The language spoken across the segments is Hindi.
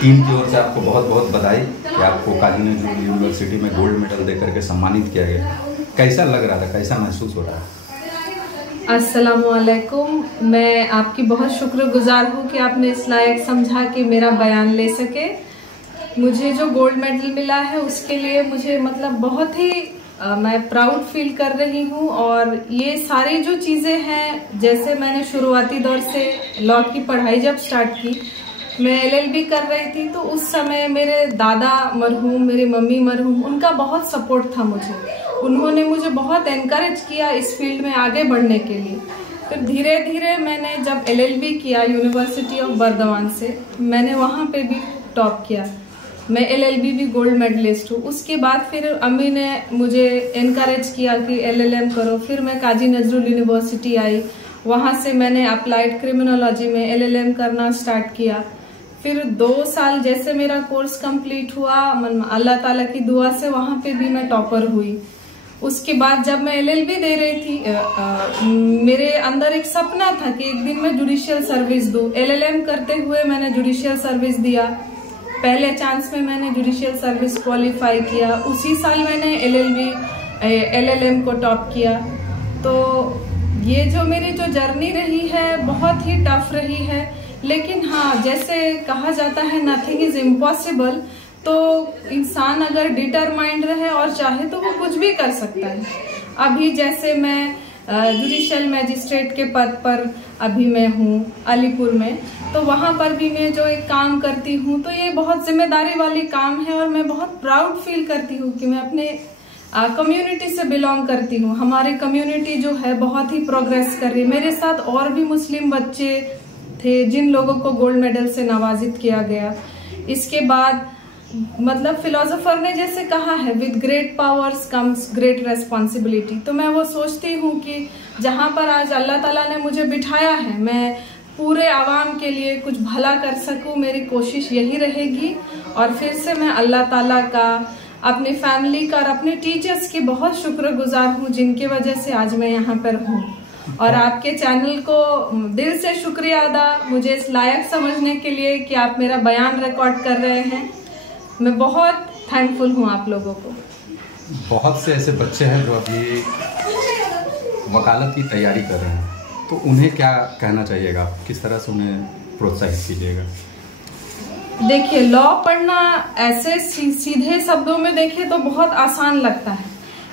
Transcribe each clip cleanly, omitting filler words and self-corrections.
टीम की ओर से आपको बहुत बहुत बधाई कि आपको काजी नजरुल यूनिवर्सिटी में गोल्ड मेडल देकर के सम्मानित किया गया। कैसा लग रहा था, कैसा महसूस हो रहा है? अस्सलामुअलैकुम। मैं आपकी बहुत शुक्रगुजार हूँ कि आपने इस लायक समझा कि मेरा बयान ले सके। मुझे जो गोल्ड मेडल मिला है उसके लिए मुझे मतलब बहुत ही मैं प्राउड फील कर रही हूँ। और ये सारी जो चीज़ें हैं, जैसे मैंने शुरुआती दौर से लॉ की पढ़ाई जब स्टार्ट की, मैं LLB कर रही थी, तो उस समय मेरे दादा मरहूम, मेरी मम्मी मरहूम, उनका बहुत सपोर्ट था मुझे। उन्होंने मुझे बहुत एनकरेज किया इस फील्ड में आगे बढ़ने के लिए। फिर धीरे धीरे मैंने जब LLB किया यूनिवर्सिटी ऑफ बर्दवान से, मैंने वहाँ पे भी टॉप किया। मैं LLB भी गोल्ड मेडलिस्ट हूँ। उसके बाद फिर अम्मी ने मुझे एनकरेज किया कि LLM करो। फिर मैं काजी नजरुल यूनिवर्सिटी आई, वहाँ से मैंने अप्लाइड क्रिमिनोलॉजी में LLM करना स्टार्ट किया। फिर 2 साल जैसे मेरा कोर्स कंप्लीट हुआ, अल्लाह ताला की दुआ से वहाँ पे भी मैं टॉपर हुई। उसके बाद जब मैं LLB दे रही थी, मेरे अंदर एक सपना था कि एक दिन मैं जुडिशियल सर्विस दूं। LLM करते हुए मैंने जुडिशियल सर्विस दिया। पहले चांस में मैंने जुडिशियल सर्विस क्वालिफाई किया। उसी साल मैंने LLM को टॉप किया। तो ये जो मेरी जो जर्नी रही है बहुत ही टफ रही है, लेकिन हाँ, जैसे कहा जाता है नथिंग इज इम्पॉसिबल। तो इंसान अगर डिटरमाइंड रहे और चाहे तो वो कुछ भी कर सकता है। अभी जैसे मैं जुडिशियल मैजिस्ट्रेट के पद पर अभी मैं हूँ अलीपुर में, तो वहाँ पर भी मैं जो एक काम करती हूँ, तो ये बहुत जिम्मेदारी वाली काम है और मैं बहुत प्राउड फील करती हूँ कि मैं अपने कम्युनिटी से बिलोंग करती हूँ। हमारी कम्युनिटी जो है बहुत ही प्रोग्रेस कर रही है। मेरे साथ और भी मुस्लिम बच्चे थे जिन लोगों को गोल्ड मेडल से नवाजित किया गया। इसके बाद मतलब फिलोसोफर ने जैसे कहा है, with great powers comes great responsibility. तो मैं वो सोचती हूँ कि जहाँ पर आज अल्लाह ताला ने मुझे बिठाया है, मैं पूरे आवाम के लिए कुछ भला कर सकूँ। मेरी कोशिश यही रहेगी। और फिर से मैं अल्लाह ताला का, अपनी फैमिली का और अपने टीचर्स की बहुत शुक्रगुजार हूँ, जिनकी वजह से आज मैं यहाँ पर हूँ। और आपके चैनल को दिल से शुक्रिया अदा, मुझे इस लायक समझने के लिए कि आप मेरा बयान रिकॉर्ड कर रहे हैं। मैं बहुत थैंकफुल हूँ आप लोगों को। बहुत से ऐसे बच्चे हैं जो अभी वकालत की तैयारी कर रहे हैं, तो उन्हें क्या कहना चाहिएगा? किस तरह से उन्हें प्रोत्साहित कीजिएगा? देखिए, लॉ पढ़ना ऐसे सीधे शब्दों में देखें तो बहुत आसान लगता है,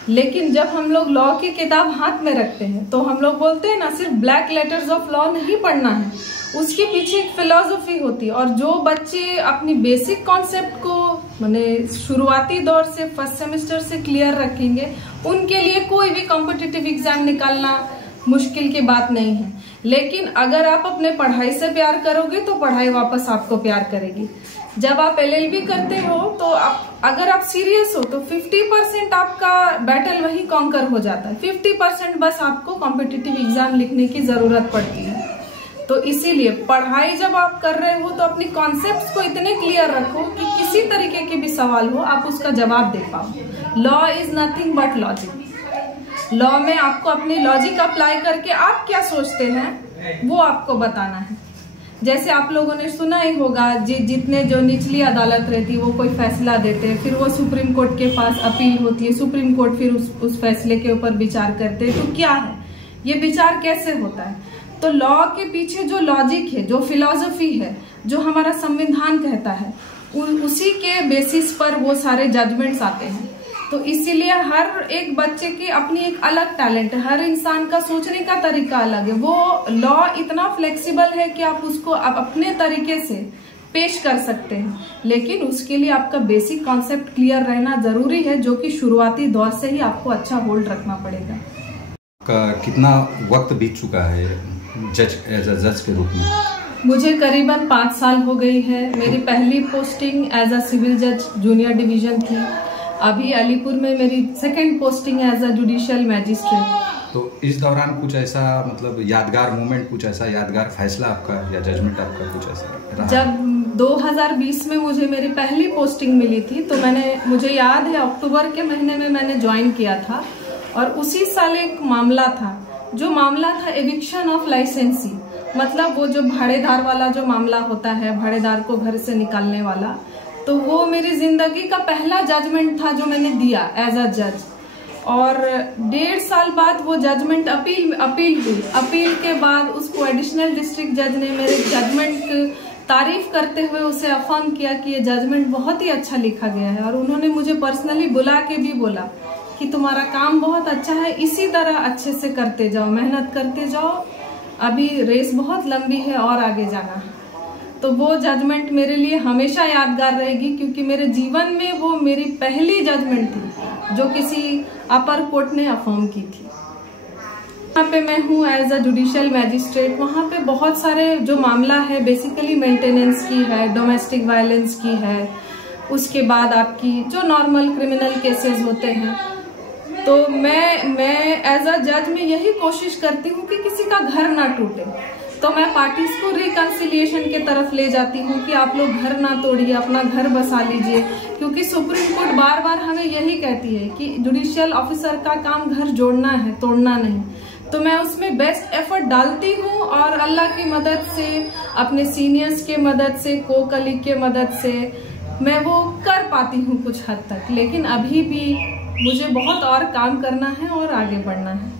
लेकिन जब हम लोग लॉ की किताब हाथ में रखते हैं तो हम लोग बोलते हैं ना, सिर्फ ब्लैक लेटर्स ऑफ लॉ नहीं पढ़ना है, उसके पीछे एक फिलॉसफी होती है। और जो बच्चे अपनी बेसिक कॉन्सेप्ट को माने शुरुआती दौर से फर्स्ट सेमेस्टर से क्लियर रखेंगे, उनके लिए कोई भी कॉम्पिटिटिव एग्जाम निकालना मुश्किल की बात नहीं है। लेकिन अगर आप अपने पढ़ाई से प्यार करोगे तो पढ़ाई वापस आपको प्यार करेगी। जब आप LLB करते हो तो अगर आप सीरियस हो तो 50% आपका बैटल वही कॉन्कर हो जाता है। 50% बस आपको कॉम्पिटिटिव एग्जाम लिखने की जरूरत पड़ती है। तो इसीलिए पढ़ाई जब आप कर रहे हो तो अपनी कॉन्सेप्ट्स को इतने क्लियर रखो कि किसी तरीके के भी सवाल हो आप उसका जवाब दे पाओ। Law is nothing but logic. Law में आपको अपनी लॉजिक अप्लाई करके आप क्या सोचते हैं वो आपको बताना है। जैसे आप लोगों ने सुना ही होगा, जितने जो निचली अदालत रहती है वो कोई फैसला देते हैं, फिर वो सुप्रीम कोर्ट के पास अपील होती है, सुप्रीम कोर्ट फिर उस फैसले के ऊपर विचार करते हैं। तो क्या है ये विचार, कैसे होता है? तो लॉ के पीछे जो लॉजिक है, जो फिलॉसफी है, जो हमारा संविधान कहता है, उसी के बेसिस पर वो सारे जजमेंट्स आते हैं। तो इसीलिए हर एक बच्चे की अपनी एक अलग टैलेंट है, हर इंसान का सोचने का तरीका अलग है। वो लॉ इतना फ्लेक्सिबल है कि आप उसको अपने तरीके से पेश कर सकते हैं, लेकिन उसके लिए आपका बेसिक कॉन्सेप्ट क्लियर रहना जरूरी है, जो कि शुरुआती दौर से ही आपको अच्छा होल्ड रखना पड़ेगा। कितना वक्त बीत चुका है एज अ जज के रूप में? मुझे करीबन 5 साल हो गई है। मेरी पहली पोस्टिंग एज अ सिविल जज जूनियर डिवीजन थी। अभी अलीपुर में मेरी second posting as a judicial magistrate. तो इस दौरान कुछ ऐसा मतलब यादगार मोमेंट, कुछ ऐसा यादगार फैसला आपका या जजमेंट आपका कुछ ऐसा रहा? जब 2020 में मुझे मेरी पहली पोस्टिंग मिली थी, तो मुझे याद है अक्टूबर के महीने में मैंने ज्वाइन किया था। और उसी साल एक मामला था, जो मामला था एविक्शन ऑफ लाइसेंसी। मतलब वो जो भाड़ेदार वाला जो मामला होता है, भाड़ेदार को घर से निकालने वाला, तो वो मेरी जिंदगी का पहला जजमेंट था जो मैंने दिया एज अ जज। और 1.5 साल बाद वो जजमेंट अपील हुई। अपील के बाद उसको एडिशनल डिस्ट्रिक्ट जज ने मेरे जजमेंट की तारीफ करते हुए उसे अफर्म किया कि ये जजमेंट बहुत ही अच्छा लिखा गया है। और उन्होंने मुझे पर्सनली बुला के भी बोला कि तुम्हारा काम बहुत अच्छा है, इसी तरह अच्छे से करते जाओ, मेहनत करते जाओ, अभी रेस बहुत लंबी है और आगे जाना। तो वो जजमेंट मेरे लिए हमेशा यादगार रहेगी, क्योंकि मेरे जीवन में वो मेरी पहली जजमेंट थी जो किसी अपर कोर्ट ने अफर्म की थी। यहाँ पे मैं हूँ एज अ जुडिशियल मैजिस्ट्रेट। वहाँ पे बहुत सारे जो मामला है बेसिकली मेंटेनेंस की है, डोमेस्टिक वायलेंस की है, उसके बाद आपकी जो नॉर्मल क्रिमिनल केसेस होते हैं। तो मैं एज अ जज में यही कोशिश करती हूँ कि किसी का घर ना टूटे। तो मैं पार्टीज को रिकंसिलिएशन के तरफ ले जाती हूँ कि आप लोग घर ना तोड़िए, अपना घर बसा लीजिए, क्योंकि सुप्रीम कोर्ट बार बार हमें यही कहती है कि जुडिशियल ऑफिसर का काम घर जोड़ना है, तोड़ना नहीं। तो मैं उसमें बेस्ट एफर्ट डालती हूँ और अल्लाह की मदद से, अपने सीनियर्स के मदद से, को कलीग के मदद से मैं वो कर पाती हूँ कुछ हद तक। लेकिन अभी भी मुझे बहुत और काम करना है और आगे बढ़ना है।